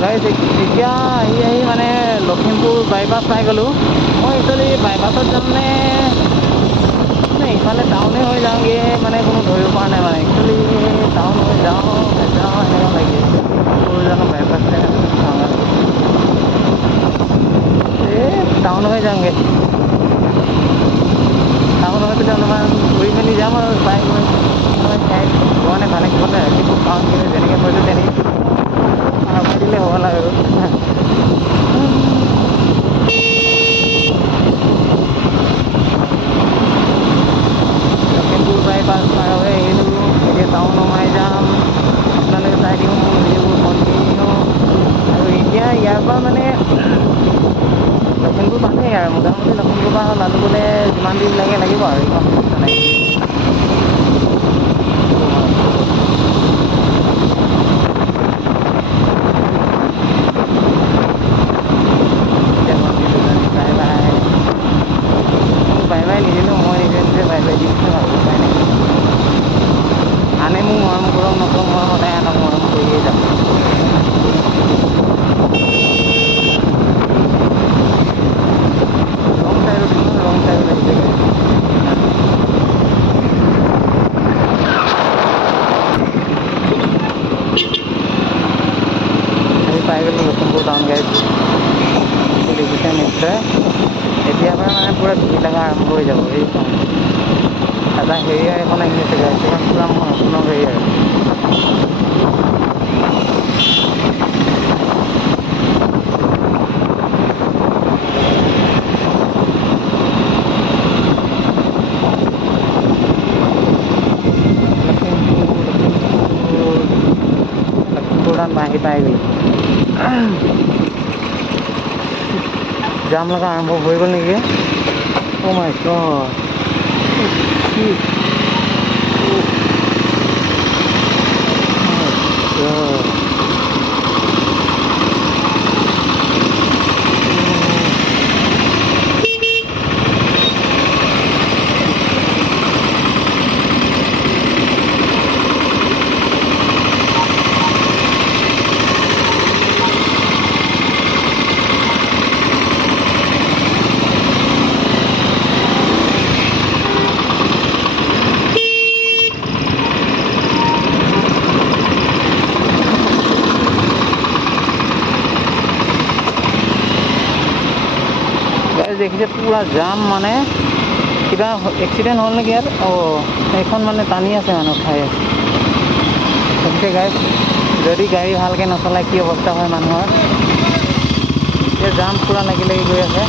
গাড়ী এতিয়া আহি মানে লখিমপুৰ বাইপাছ পাই গ'লোঁ। মই একচুৱেলি বাইপাছত যামনে ইফালে টাউনে হৈ যাওঁগৈ মানে কোনো ধৰিব পৰা নাই মানে একচুৱেলি টাউন হৈ যাওঁ নাযাওঁ এনেকুৱা লাগি আছে। সৰু জানো বাইপাছতে এই টাউন হৈ যাওঁগৈ। টাউন হৈ পেলাই অলপমান ঘূৰি মেলি যাম আৰু চাই গৈ ভগৱানে ভালে কুশলে ৰাখিব পাওঁ কিন্তু যেনেকৈ কৈছোঁ তেনেকৈ পাৰ পাই দিলে হ'ল আৰু। লখিমপুৰ বাইপাছ পাৰ হৈ আহিলোঁ। এতিয়া টাউন সোমাই যাম। আপোনালোকে চাই দিওঁ মোৰ ভিডিঅ'বোৰ কণ্টিনিউ। আৰু এতিয়া ইয়াৰ পৰা মানে লখিমপুৰ পামেই আৰু মোটামুটি লখিমপুৰ পৰা লালুকলৈ যিমান দিন লাগে লাগিব আৰু এইখন নাই। বাই বাই নিদিলোঁ মই নিজে বাই বাই দিছোঁ আৰু উপায় নাই। আনে মোক মৰম কৰক নকৰক মই সদায় আনক মৰম কৰিয়ে যাম। ৰং চাইডত ৰং চাইডত আহিছে আমি পাই গ'লোঁ লখিমপুৰ টাউন গাড়ীত দেখিছে নিশ্চয়। এতিয়াৰ পৰা মানে পূৰা ভিৰ লগা আৰম্ভ হৈ যাব। এই এটা হেৰিয়াৰ এখন আহি আছে গাড়ীখন পূৰা সম্পূৰ্ণ হেৰিয়াৰ। আহি পাই গ'লোঁ। জাম লগা আৰম্ভ হৈ গ'ল নেকি? অ' মাই গড। দেখিছে পুৰা জাম মানে কিবা এক্সিডেণ্ট হ'ল নেকি ইয়াত? এইখন মানে টানি আছে মানুহ খাই আছে। গতিকে গাড়ী যদি গাড়ী ভালকৈ নচলায় কি অৱস্থা হয় মানুহৰ। এতিয়া জাম পুৰা লাগি গৈ আছে।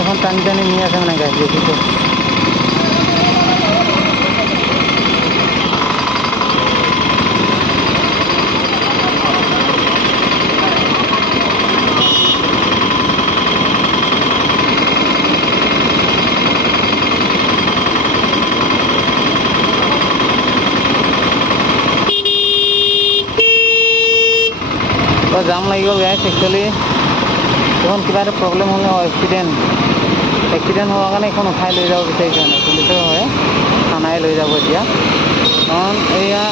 এখন টানি টানি নি আছে মানে গাড়ী দেখিছে। জাম লাগি গ'ল গাড়ীত একচুৱেলি এখন কিবা এটা প্ৰব্লেম হ'লে এক্সিডেণ্ট হোৱাৰ কাৰণে এইখন উঠাই লৈ যাব বিচাৰিছে মানে পুলিচৰ হয় থানাই লৈ যাব এতিয়া। কাৰণ এয়া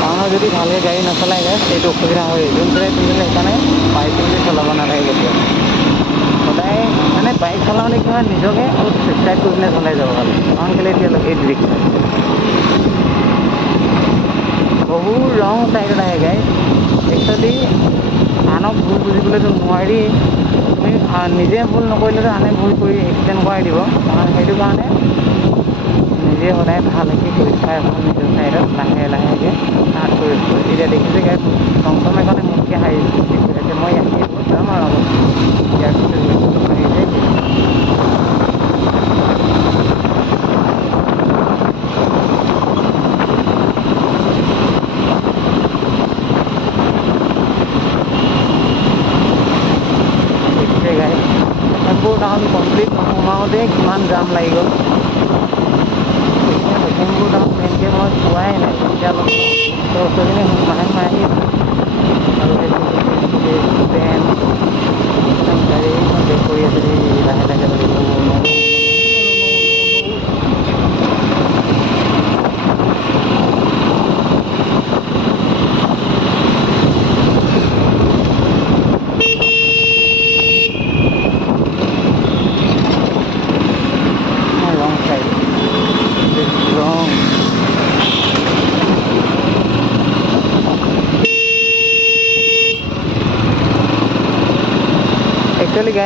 টাউনত যদি ভালকৈ গাড়ী নচলাই যায় সেইটো অসুবিধা হয়। যোনবিলাক সেইকাৰণে বাইক বুলি চলাব নালাগে কেতিয়াও। সদায় মানে বাইক চলাওঁতে কি হয় নিজকে অলপ চেষ্টাইট কৰি পিনে চলাই যাব লাগে। কাৰণ কেলৈ এতিয়ালৈকে এই ৰিক্স বহু ৰং চাইডত আহে গাড়ী। একচুৱেলি আনক ভুল বুজিবলৈতো নোৱাৰি। তুমি নিজে ভুল নকৰিলেতো আনে ভুল কৰি এক্সিডেণ্ট কৰাই দিব। সেইটো কাৰণে নিজে সদায় ভালকৈ কৰি চাই এখন নিজৰ চাইডত লাহে লাহেকৈ ষ্টাৰ্ট কৰিছোঁ। এতিয়া দেখিছে গাড়ী টমটম এখনে মোতকৈ হাই স্পীড গৈ আছে। মই ইয়াত যাম আৰু অলপ ইয়াৰ পিছত আহিছে। টাউন কমপ্লিট সোমাওঁতে কিমান জাম লাগি গ'ল। লখিমপুৰ টাউন মেইনকৈ মই পোৱাই নাই। এতিয়া অলপ ওচৰখিনি সোমাই আহি আৰু গাড়ী বেক কৰি আছে লাহে লাহে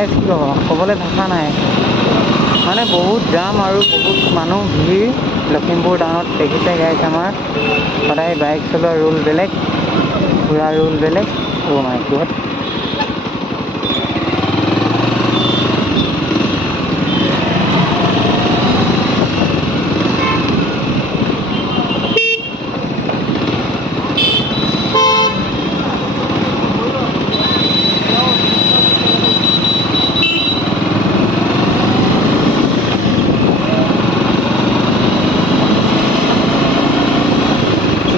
গাইজ কি ক'ব, ক'বলৈ ভাষা নাই। মানে বহুত জাম আৰু বহুত মানুহ ভিৰ লখিমপুৰ টাউনত। দেখিছে গাইজ, আমাৰ সদায় বাইক চলোৱা ৰুল বেলেগ, ঘূৰা ৰুল বেলেগ। অ' মাই গড।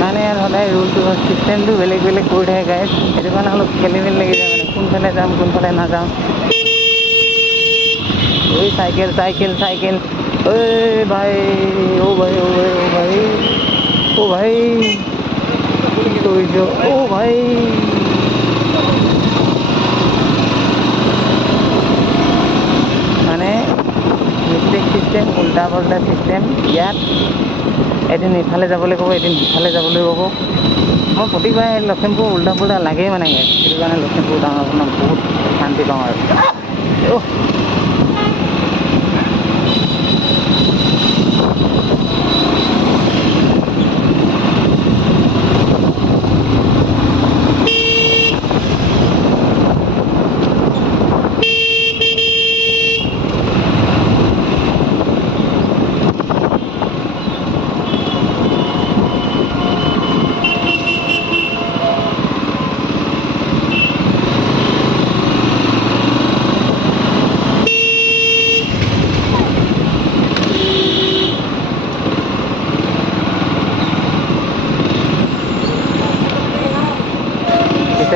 মানে ইয়াত সদায় ৰুলটো চিষ্টেমটো বেলেগ বেলেগ কৰি থাকে গাইজ, সেইটো কাৰণে অলপ খেলি মেলি লাগি যায় মানে, কোনফালে যাম কোনফালে নাযাম। ওই চাইকেল চাইকেল চাইকেল, ঐ ভাই, ও ভাই ও ভাই ও ভাই ও ভাই, কি কৰিছ ও ভাই। মানে মিষ্টেক চিষ্টেম, উল্টা পাল্টা চিষ্টেম ইয়াত। এদিন ইফালে যাবলৈ ক'ব, এদিন সিফালে যাবলৈ ক'ব। মই প্ৰতিবাৰে লখিমপুৰ উল্টা পুল্টা লাগেই মানে, সেইটো কাৰণে লখিমপুৰ টাউনখনত বহুত শান্তি পাওঁ আৰু।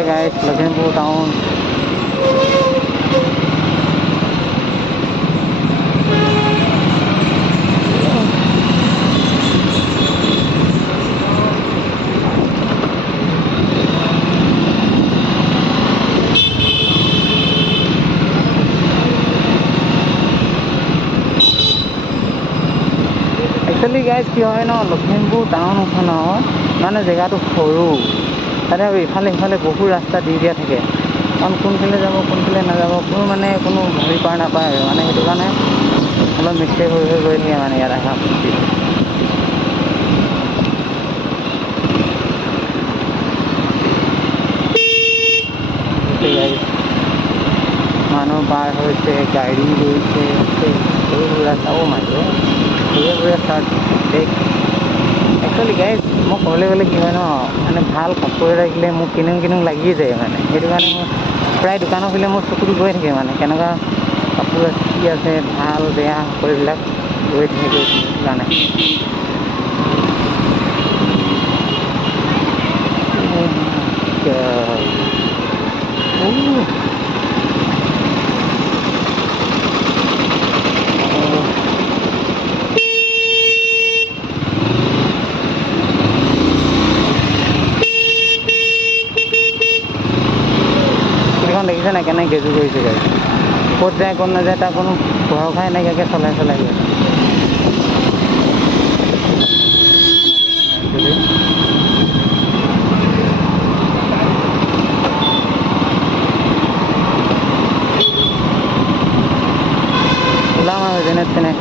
Guys Lakhimpur town. Actually guys কি হয় ন, লখিমপুৰ টাউনখনত মানে জেগাটো সৰু, তাতে ইফালে সিফালে বহু ৰাস্তা দি দিয়া থাকে, কাৰণ কোনফালে যাব কোনফালে নাযাব কোনো মানে কোনো ভাবি পাৰ নাপায় আৰু মানে, সেইটো কাৰণে অলপ মিষ্টেক হৈ গৈ থাকে মানে ইয়াত আহা। মানুহ পাৰ হৈছে, গাড়ী গৈছে, সৰু ৰাস্তা। অ' মাই গড, একচুৱেলি গাইজ মই ক'বলৈ গ'লে কি হয় ন, মানে ভাল কাপোৰ এটা দেখিলে মোক কিনো কিনো লাগিয়ে যায় মানে, সেইটো কাৰণে মই প্ৰায় দোকানৰ ফালে মোৰ চকুটো গৈ থাকে মানে, কেনেকুৱা কাপোৰ কি আছে ভাল বেয়া সকলোবিলাক গৈ থাকে সেইটো কাৰণে। দেখিছে নাই কেনেকৈ গেজু কৰিছে গাড়ী, ক'ত যায় ক'ত নাযায় তাৰ কোনো ভৰসাই নাইকিয়াকৈ চলাই গৈ। ওলাম আৰু যেনে তেনে।